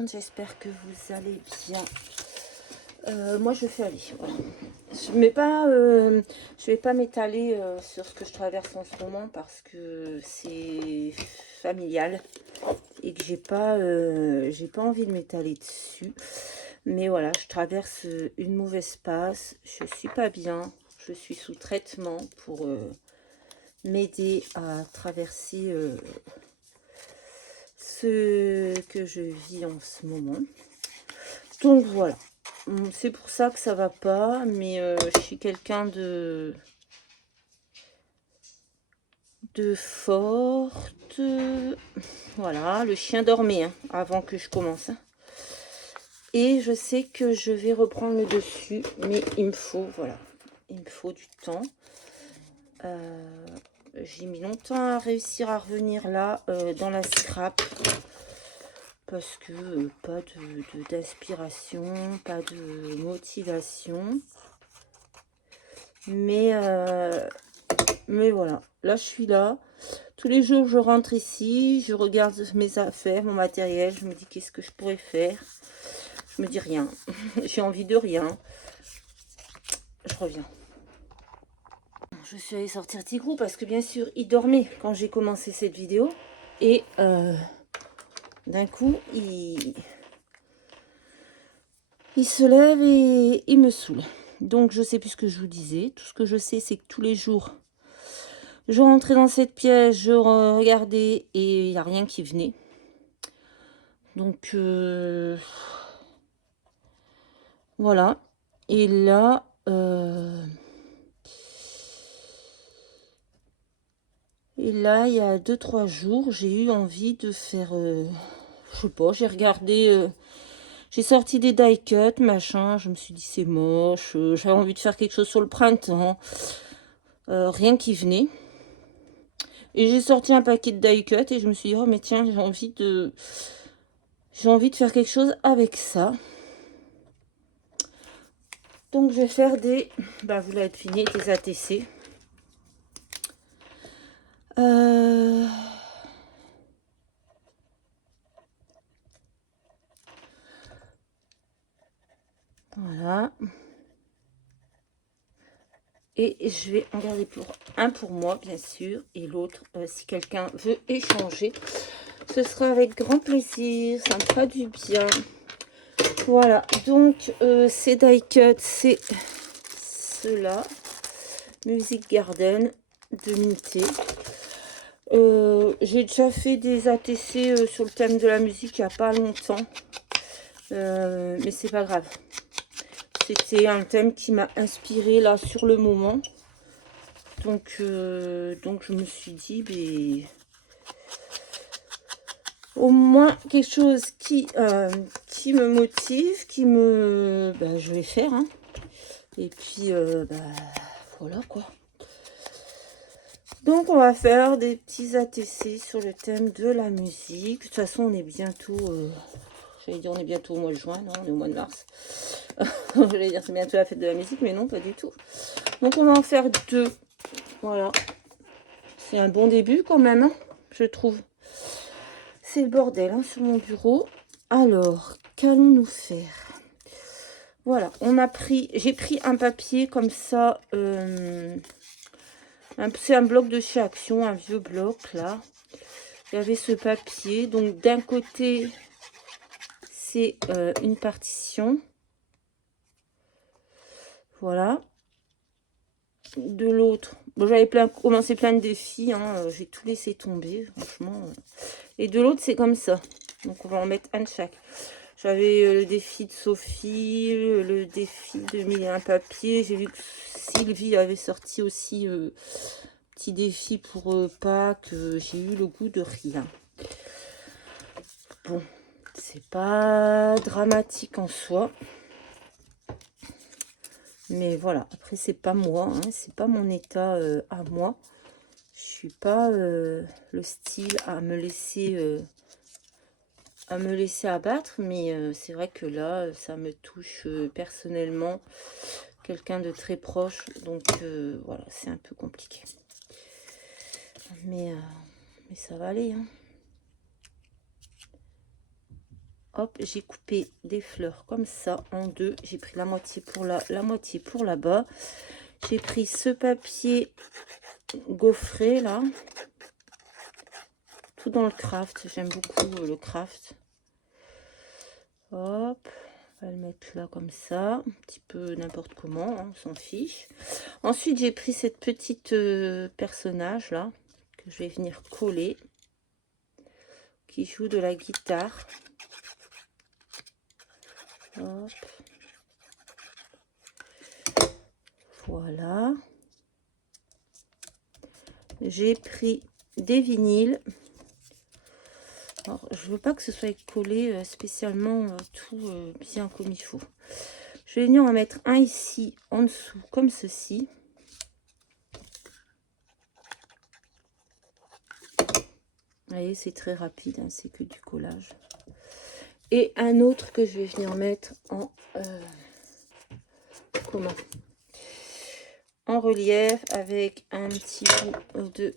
monde, j'espère que vous allez bien. Moi je fais aller. Voilà. Je vais pas m'étaler sur ce que je traverse en ce moment parce que c'est familial et que j'ai pas envie de m'étaler dessus. Mais voilà, je traverse une mauvaise passe, je suis pas bien, je suis sous traitement pour m'aider à traverser ce que je vis en ce moment. Donc voilà, c'est pour ça que ça va pas, mais je suis quelqu'un de forte. Voilà, le chien dormait hein, avant que je commence. Hein. Et je sais que je vais reprendre le dessus, mais il me faut, voilà, il me faut du temps. J'ai mis longtemps à réussir à revenir là, dans la scrap. Parce que pas d'inspiration, pas de motivation. Mais voilà, là je suis là. Tous les jours je rentre ici, je regarde mes affaires, mon matériel, je me dis qu'est-ce que je pourrais faire. Je me dis rien, j'ai envie de rien. Je reviens. Je suis allée sortir Tigrou parce que bien sûr il dormait quand j'ai commencé cette vidéo. Et d'un coup il se lève et il me saoule. Donc je sais plus ce que je vous disais. Tout ce que je sais c'est que tous les jours je rentrais dans cette pièce, je regardais et il n'y a rien qui venait. Donc voilà. Et là il y a 2-3 jours, j'ai eu envie de faire je sais pas, j'ai regardé j'ai sorti des die cuts, machin, je me suis dit c'est moche, j'avais envie de faire quelque chose sur le printemps. Rien qui venait. Et j'ai sorti un paquet de die cut et je me suis dit oh mais tiens, j'ai envie de faire quelque chose avec ça. Donc je vais faire des, vous l'avez deviné, des ATC. Voilà. Et je vais en garder pour un pour moi, bien sûr. Et l'autre, si quelqu'un veut échanger, ce sera avec grand plaisir. Ça me fera du bien. Voilà. Donc, ces die cuts, c'est ceux-là. Music Garden de Minté. J'ai déjà fait des ATC sur le thème de la musique il n'y a pas longtemps. Mais c'est pas grave. C'était un thème qui m'a inspiré là sur le moment. Donc je me suis dit, au moins quelque chose qui me motive, je vais faire. Hein. Et puis, voilà quoi. Donc on va faire des petits ATC sur le thème de la musique. De toute façon, on est bientôt... J'allais dire on est bientôt au mois de juin, non, on est au mois de mars. J'allais dire c'est bientôt la fête de la musique, mais non, pas du tout. Donc on va en faire 2. Voilà. C'est un bon début quand même, hein, je trouve. C'est le bordel hein, sur mon bureau. Alors, qu'allons-nous faire? Voilà, j'ai pris un papier comme ça. C'est un bloc de chez Action, un vieux bloc là. Il y avait ce papier. Donc d'un côté, c'est une partition. Voilà. De l'autre, bon, j'avais commencé plein de défis, hein, j'ai tout laissé tomber, franchement. Et de l'autre, c'est comme ça. Donc on va en mettre un de chaque. J'avais le défi de Sophie, le défi de 1001 papiers. J'ai vu que Sylvie avait sorti aussi petit défi pour Pâques. J'ai eu le goût de rien. Bon, c'est pas dramatique en soi. Mais voilà, après c'est pas moi, hein, c'est pas mon état à moi. Je suis pas le style à me laisser abattre, mais c'est vrai que là ça me touche personnellement, quelqu'un de très proche, donc voilà, c'est un peu compliqué. Mais ça va aller. Hein. hop, j'ai coupé des fleurs comme ça en deux. J'ai pris la moitié pour là, la moitié pour là-bas. J'ai pris ce papier gaufré là. Tout dans le craft. J'aime beaucoup le craft. Hop, on va le mettre là comme ça. Un petit peu n'importe comment, hein, on s'en fiche. Ensuite, j'ai pris cette petite personnage là, que je vais venir coller. Qui joue de la guitare. Hop. Voilà. J'ai pris des vinyles. Alors, je veux pas que ce soit collé spécialement tout bien comme il faut. Je vais venir en mettre un ici en dessous comme ceci. Vous voyez, c'est très rapide, hein, c'est que du collage. Et un autre que je vais venir mettre en comment, en relief avec un petit bout de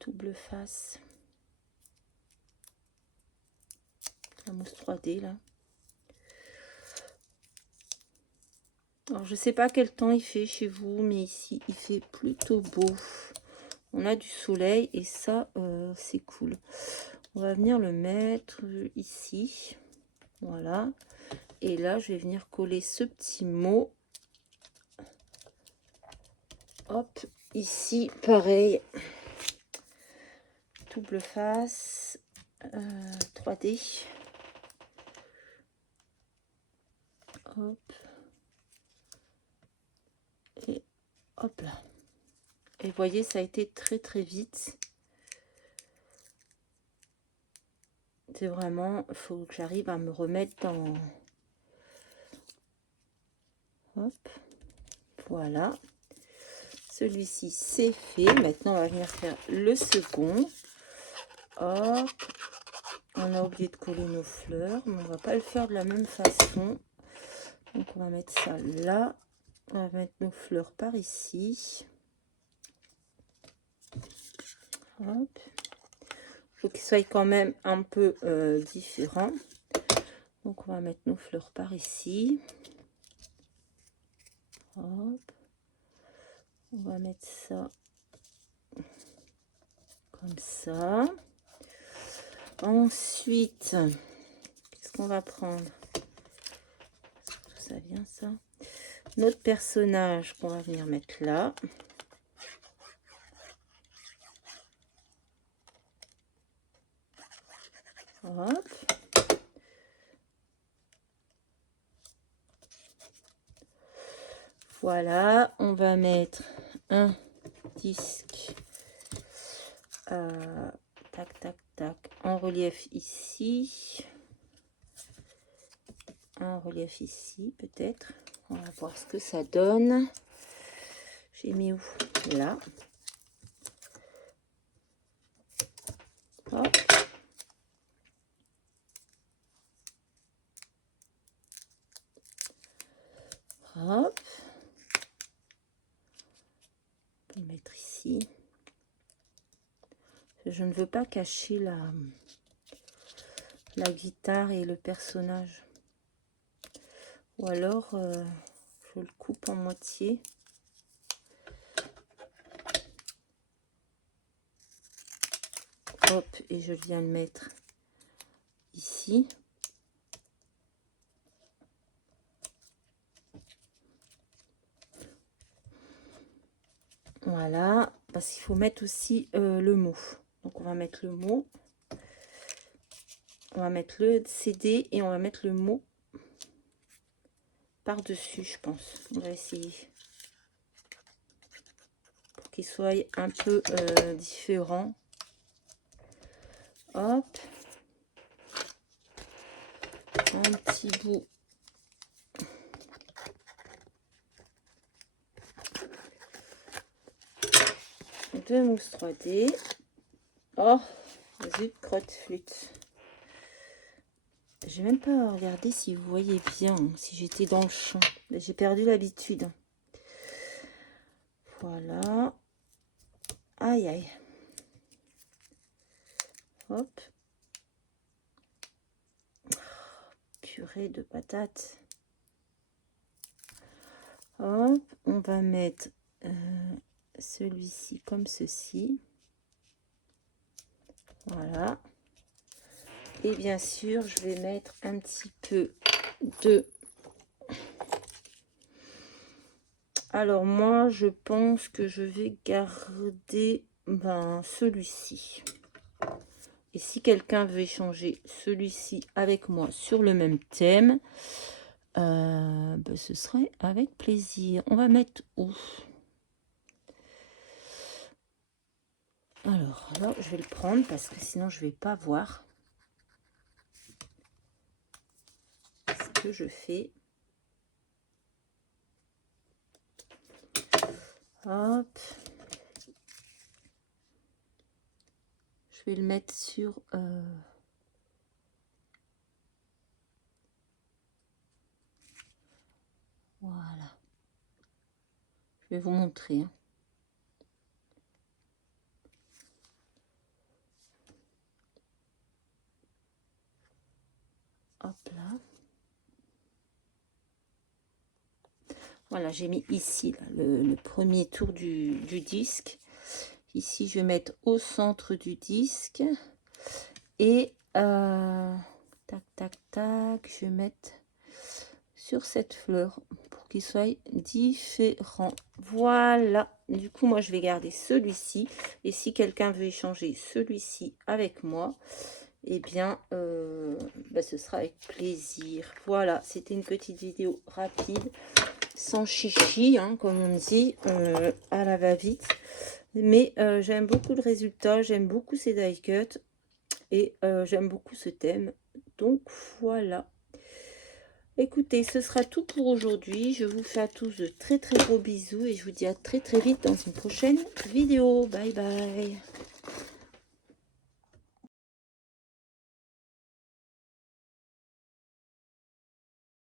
double face. La mousse 3D là. Alors je sais pas quel temps il fait chez vous, mais ici il fait plutôt beau. On a du soleil et ça c'est cool. On va venir le mettre ici. Voilà. Et là je vais venir coller ce petit mot. Hop, ici pareil. Double face. 3D. Hop. Et hop là. Et vous voyez, ça a été très très vite. C'est vraiment, il faut que j'arrive à me remettre dans... Hop. Voilà. Celui-ci, c'est fait. Maintenant, on va venir faire le second. Hop. On a oublié de coller nos fleurs, mais on va pas le faire de la même façon. Donc, on va mettre ça là. On va mettre nos fleurs par ici. Hop. Il faut qu'ils soient quand même un peu différents. Donc, on va mettre nos fleurs par ici. Hop. On va mettre ça comme ça. Ensuite, qu'est-ce qu'on va prendre? Tout ça vient ça. Notre personnage qu'on va venir mettre là. Hop. Voilà, on va mettre un disque tac tac tac en relief ici, en relief ici peut-être. On va voir ce que ça donne. J'ai mis où? Là. Hop. Hop. On peut le mettre ici. Je ne veux pas cacher la guitare et le personnage. Ou alors, je le coupe en moitié. Hop, et je viens le mettre ici. Voilà, parce qu'il faut mettre aussi le mot. Donc on va mettre le mot. On va mettre le CD et on va mettre le mot par-dessus, je pense. On va essayer. Pour qu'il soit un peu différent. Hop. Un petit bout. De mousse 3D. Oh, zut, crotte flûte. J'ai même pas regardé si vous voyez bien, si j'étais dans le champ. J'ai perdu l'habitude. Voilà. Aïe, aïe. Hop. purée de patates. Hop, on va mettre celui-ci comme ceci. Voilà. Et bien sûr, je vais mettre un petit peu de... Alors moi, je pense que je vais garder celui-ci. Et si quelqu'un veut échanger celui-ci avec moi sur le même thème, ce serait avec plaisir. On va mettre où? Alors, là, je vais le prendre parce que sinon, je vais pas voir ce que je fais. Hop. Je vais le mettre sur... Voilà. Je vais vous montrer. Hein. Hop là. Voilà, j'ai mis ici là, le premier tour du disque. Ici, je vais mettre au centre du disque. Et tac, tac, tac, je vais mettre sur cette fleur pour qu'il soit différent. Voilà. Du coup, moi, je vais garder celui-ci. Et si quelqu'un veut échanger celui-ci avec moi, eh bien, ce sera avec plaisir. Voilà, c'était une petite vidéo rapide, sans chichi, hein, comme on dit, à la va-vite. Mais j'aime beaucoup le résultat, j'aime beaucoup ces die cuts et j'aime beaucoup ce thème. Donc voilà. Écoutez, ce sera tout pour aujourd'hui. Je vous fais à tous de très très gros bisous et je vous dis à très très vite dans une prochaine vidéo. Bye bye.